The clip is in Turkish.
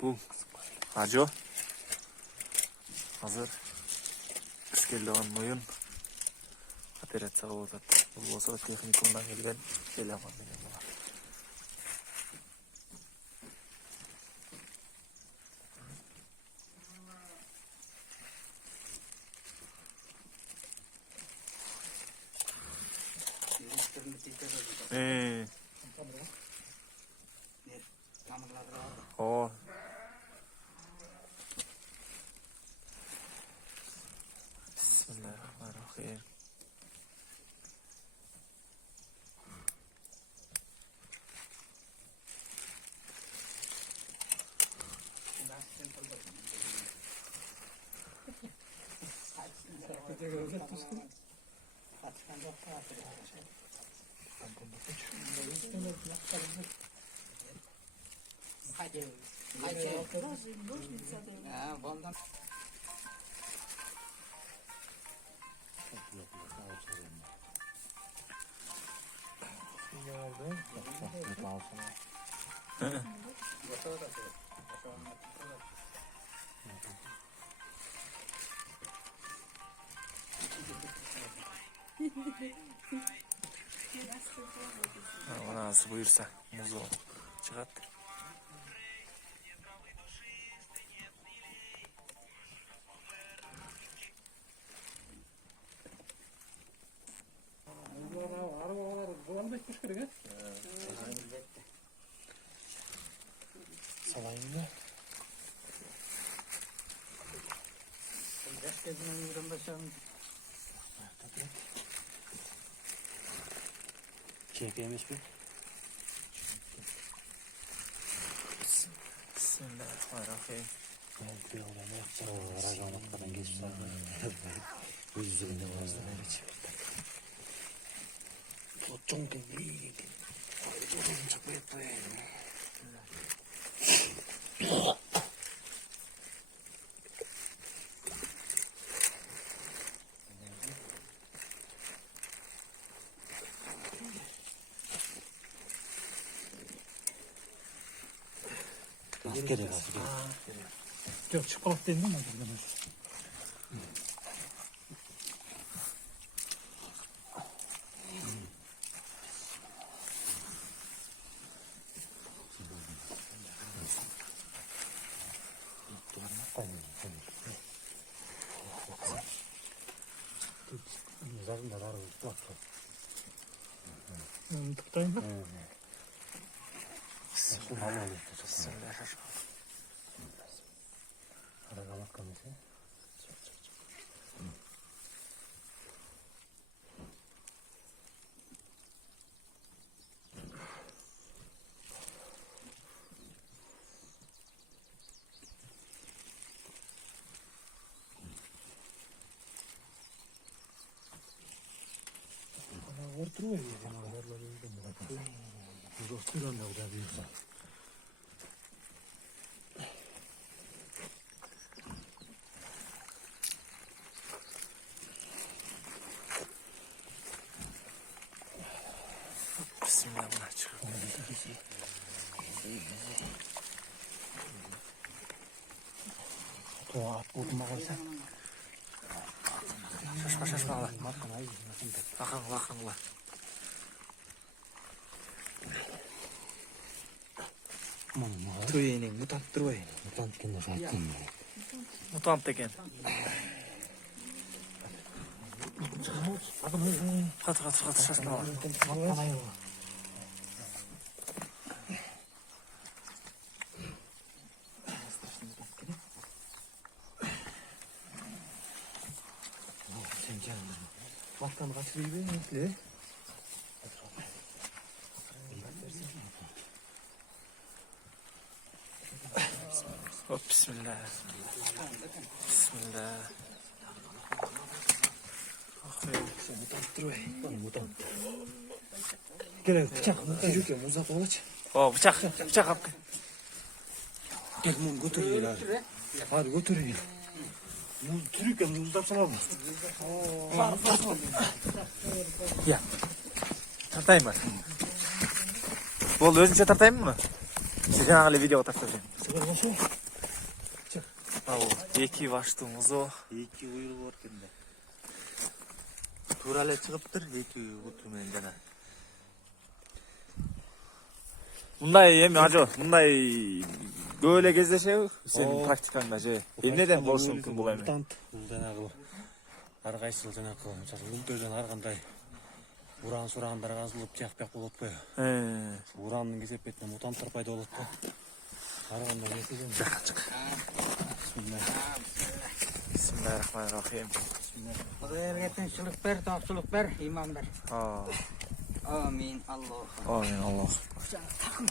Bu Haco. Hazır. İskelleğen oyun. Operatsiya olacak. Bu olsa da texnikumdan gelgen eleman degan bolar. O. Bismillahirrahmanirrahim. Nasıl buyursa muzu çıkart. Salayım da. Çekeymiş mi? Bismillahirrahmanirrahim. Bir oğlan yapacak. Racanlıklardan geçmişler. Yüzünde vazgeçler için. Tutun ki iyi. Tutun çok yapayım. Askeri. Yok çikolata değil mi? Tutayım mı? Bismillahirrahmanirrahim. Aramak kamışı. Ortaya yedim. Dostuyla da orada büyüksün. Bismillah buna çıkart. Tuğa atma koysa. Şaşma ala. Bakın la. Tüyenin mutant duruyor. Mutant kendine şartın mı? Mutant eken. Hadi şaşma ala. Sen gel. Vaktan kaçırıyor ne? Hop bismillah. Bismillah. Mutant duruyor. Mutant. Gel bıçak. Çocuk ya uzak olaç. O bıçak hakkı. Gel bunu götürüyor hadi. Hadi götürüyor. Muz Türk ya muzdan sana mı? Ya. Tartayım mı? Bol özünce tartayım mı? жаңағы эле видеого тартып Сыгыр ошо. ал эки баштуу музоо. Эки уйру бар экен да. Туура эле чыгыптыр, эки буту менен жана. Мындай эми ажо, мындай көп эле кездешеби сенин практикаңда же? Эмнеден болушу мүмкүн бул эми? Бул жанагы ар кайсыл жанагы үлдөрдөн ар кандай уран сурандар казылып жакпак болот го. Уранын кесепетинен мутанттар пайда болот го. Ар кандай нерсе жок. Bismillahirrahmanirrahim. Xudoga tinchlik ber, topchilik ber, iymon ber. Ha. Amin. Alloh. Amin. Alloh.